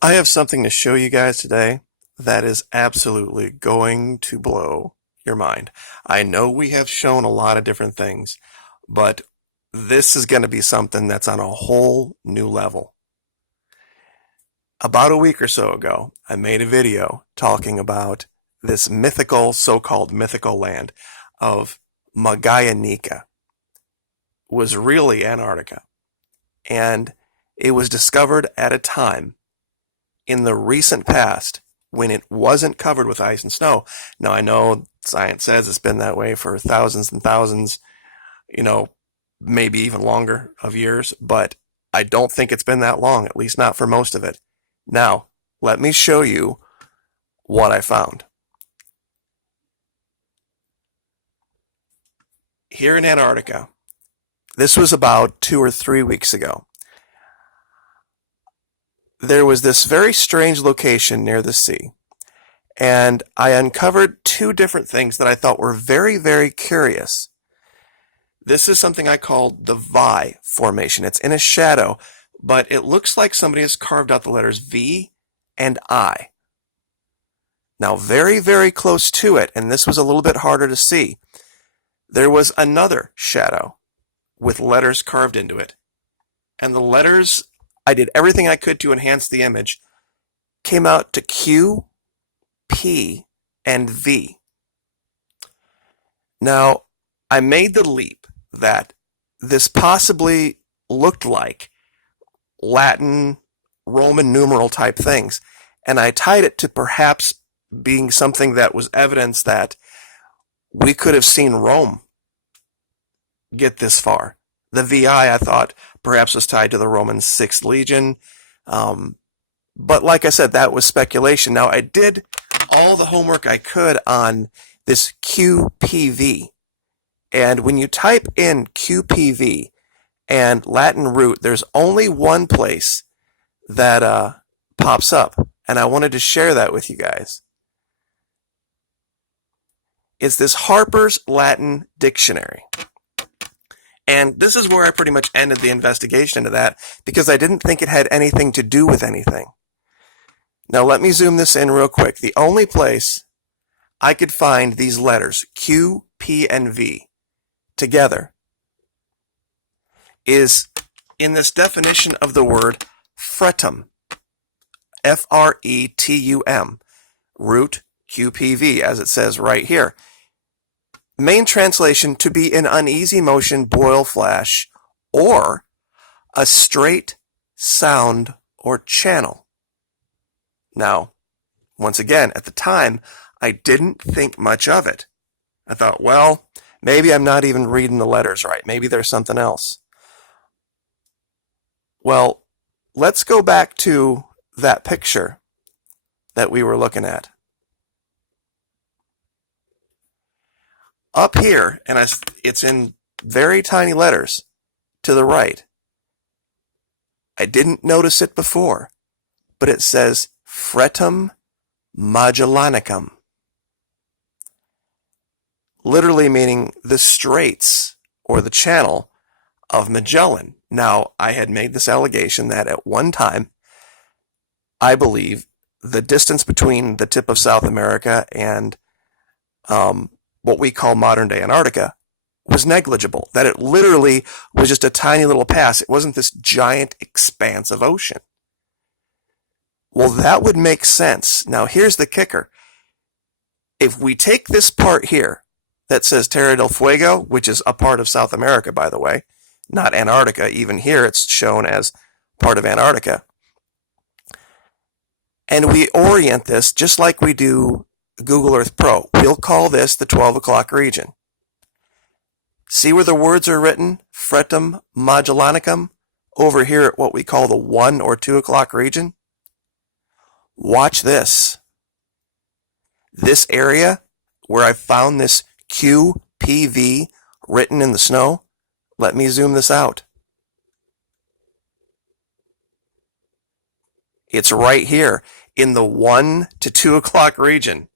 I have something to show you guys today that is absolutely going to blow your mind. I know we have shown a lot of different things, but this is going to be something that's on a whole new level. About a week or so ago, I made a video talking about this mythical, so-called mythical land of Galla Nica. Was really Antarctica, and it was discovered at a time in the recent past when it wasn't covered with ice and snow. Now, I know science says it's been that way for thousands and thousands, you know, maybe even longer of years, but I don't think it's been that long, at least not for most of it. Now, let me show you what I found. Here in Antarctica, this was about 2 or 3 weeks ago. There was this very strange location near the sea, and I uncovered two different things that I thought were very, very curious. This is something I called the V formation. It's in a shadow, but it looks like somebody has carved out the letters V and I. Now, very, very close to it, and this was a little bit harder to see, there was another shadow with letters carved into it. And the letters, I did everything I could to enhance the image, came out to Q, P, and V. Now, I made the leap that this possibly looked like Latin, Roman numeral type things, and I tied it to perhaps being something that was evidence that we could have seen Rome get this far. The VI, I thought, perhaps was tied to the Roman 6th Legion. But like I said, that was speculation. Now, I did all the homework I could on this QPV. And when you type in QPV and Latin root, there's only one place that pops up. And I wanted to share that with you guys. It's this Harper's Latin Dictionary. And this is where I pretty much ended the investigation into that because I didn't think it had anything to do with anything. Now let me zoom this in real quick. The only place I could find these letters, Q, P, and V, together is in this definition of the word fretum. F-R-E-T-U-M. Root QPV, as it says right here. Main translation, to be in uneasy motion, boil, flash, or a straight sound or channel. Now, once again, at the time, I didn't think much of it. I thought, well, maybe I'm not even reading the letters right. Maybe there's something else. Well, let's go back to that picture that we were looking at. Up here, and it's in very tiny letters to the right. I didn't notice it before, but it says Fretum Magellanicum. Literally meaning the straits or the channel of Magellan. Now, I had made this allegation that at one time, I believe the distance between the tip of South America and what we call modern day Antarctica was negligible, that it literally was just a tiny little pass. It wasn't this giant expanse of ocean. Well, that would make sense. Now, here's the kicker. If we take this part here that says Terra del Fuego, which is a part of South America, by the way, not Antarctica, even here it's shown as part of Antarctica, and we orient this just like we do Google Earth Pro. We'll call this the 12 o'clock region. See where the words are written? Fretum Magellanicum. Over here at what we call the 1 or 2 o'clock region. Watch this. This area where I found this QPV written in the snow, let me zoom this out. It's right here in the 1 to 2 o'clock region.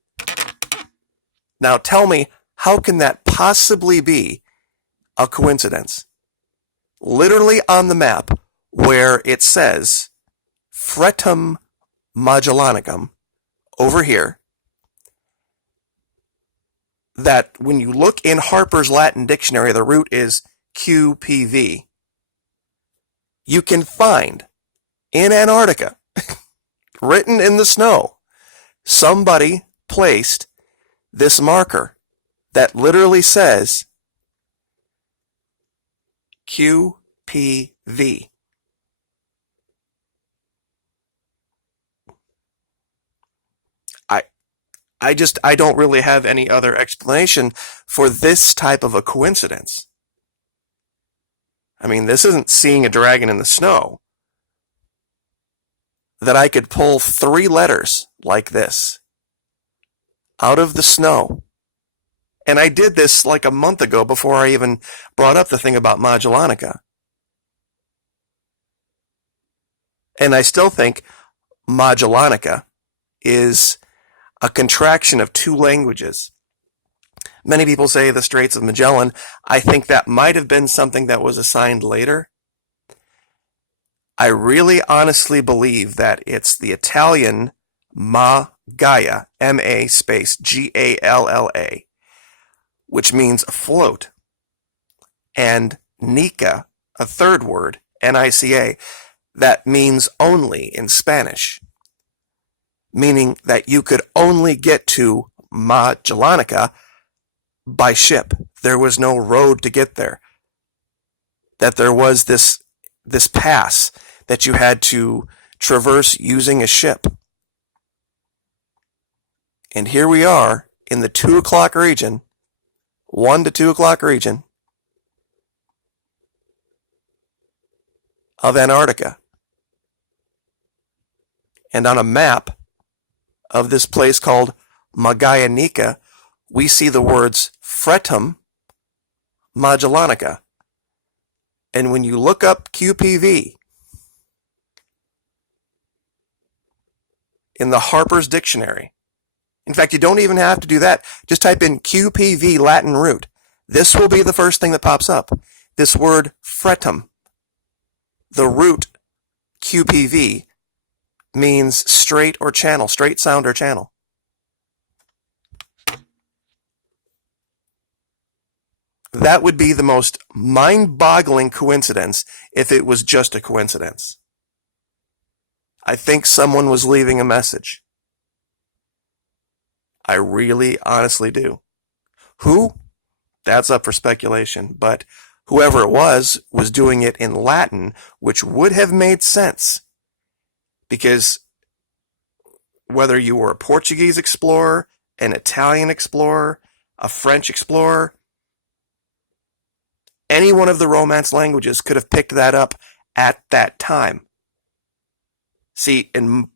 Now tell me, how can that possibly be a coincidence? Literally on the map where it says Fretum Magellanicum over here, that when you look in Harper's Latin Dictionary, the root is QPV. You can find in Antarctica, written in the snow, somebody placed this marker that literally says QPV. I don't really have any other explanation for this type of a coincidence. I mean, this isn't seeing a dragon in the snow. That I could pull 3 letters like this out of the snow. And I did this like a month ago before I even brought up the thing about Magellanica. And I still think Magellanica is a contraction of 2 languages. Many people say the Straits of Magellan. I think that might have been something that was assigned later. I really honestly believe that it's the Italian Gaia, M-A space G-A-L-L-A, which means afloat, and Nica, a third word, N-I-C-A, that means only in Spanish, meaning that you could only get to Magellanica by ship. There was no road to get there. That there was this pass that you had to traverse using a ship. And here we are in the 2 o'clock region, 1 to 2 o'clock region of Antarctica. And on a map of this place called Galla Nica, we see the words Fretum Magellanica. And when you look up QPV in the Harper's Dictionary, in fact, you don't even have to do that. Just type in QPV Latin root. This will be the first thing that pops up. This word fretum. The root QPV means straight or channel, straight sound or channel. That would be the most mind-boggling coincidence if it was just a coincidence. I think someone was leaving a message. I really honestly do. Who? That's up for speculation, but whoever it was doing it in Latin, which would have made sense. Because whether you were a Portuguese explorer, an Italian explorer, a French explorer, any one of the Romance languages could have picked that up at that time. See, in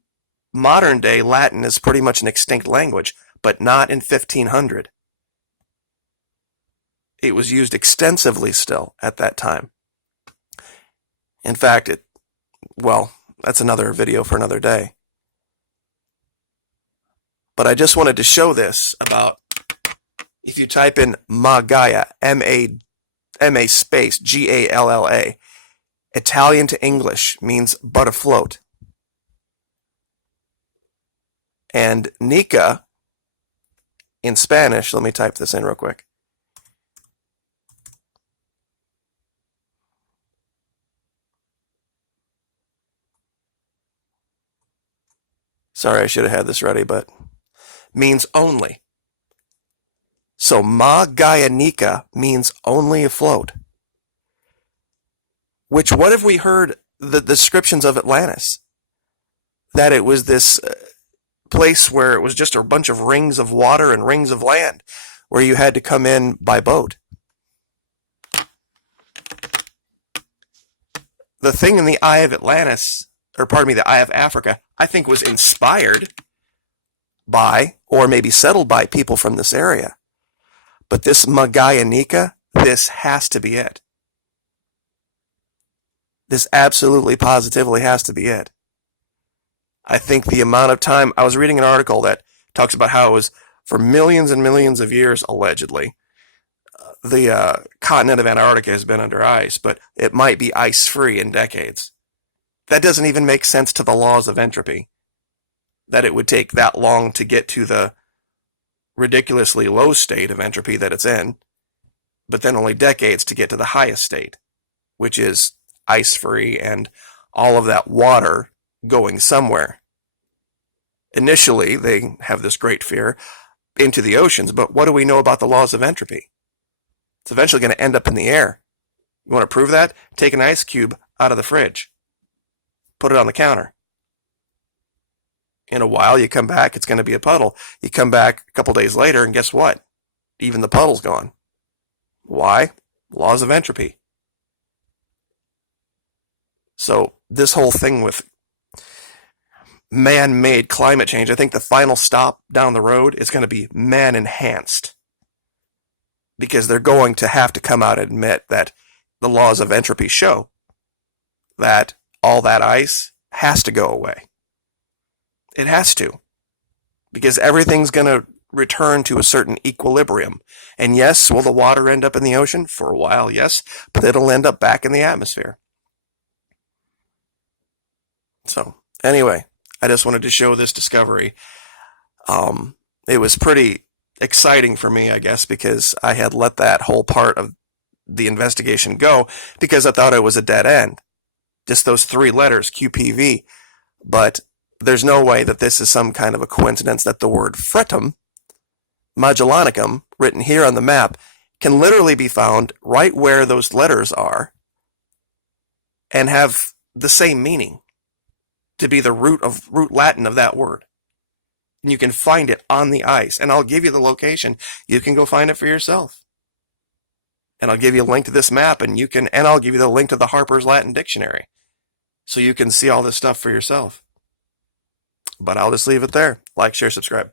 modern day, Latin is pretty much an extinct language, but not in 1500. It was used extensively still at that time. In fact, that's another video for another day. But I just wanted to show this about, if you type in Gaia, M-A space G-A-L-L-A, Italian to English means but afloat. And Nica in Spanish, let me type this in real quick. Sorry, I should have had this ready, but means only. So Galla Nica means only afloat. Which, what if we heard the descriptions of Atlantis? That it was this place where it was just a bunch of rings of water and rings of land, where you had to come in by boat. The thing in the Eye of Atlantis, the Eye of Africa, I think was inspired by, or maybe settled by, people from this area. But this Galla Nica, this has to be it. This absolutely, positively has to be it. I think the amount of time, I was reading an article that talks about how it was for millions and millions of years, allegedly, the continent of Antarctica has been under ice, but it might be ice-free in decades. That doesn't even make sense to the laws of entropy. that it would take that long to get to the ridiculously low state of entropy that it's in, but then only decades to get to the highest state, which is ice-free and all of that water going somewhere. Initially, they have this great fear into the oceans, but what do we know about the laws of entropy? It's eventually going to end up in the air. You want to prove that? Take an ice cube out of the fridge. Put it on the counter. In a while, you come back, it's going to be a puddle. You come back a couple days later, and guess what? Even the puddle's gone. Why? Laws of entropy. So this whole thing with man-made climate change, I think the final stop down the road is going to be man-enhanced. Because they're going to have to come out and admit that the laws of entropy show that all that ice has to go away. It has to. Because everything's going to return to a certain equilibrium. And yes, will the water end up in the ocean? For a while, yes. But it'll end up back in the atmosphere. So, anyway, I just wanted to show this discovery. It was pretty exciting for me, I guess, because I had let that whole part of the investigation go because I thought it was a dead end. Just those 3 letters, QPV. But there's no way that this is some kind of a coincidence that the word fretum, Magellanicum, written here on the map, can literally be found right where those letters are and have the same meaning, to be the root Latin of that word. And you can find it on the ice. And I'll give you the location. You can go find it for yourself. And I'll give you a link to this map, and I'll give you the link to the Harper's Latin Dictionary. So you can see all this stuff for yourself. But I'll just leave it there. Like, share, subscribe.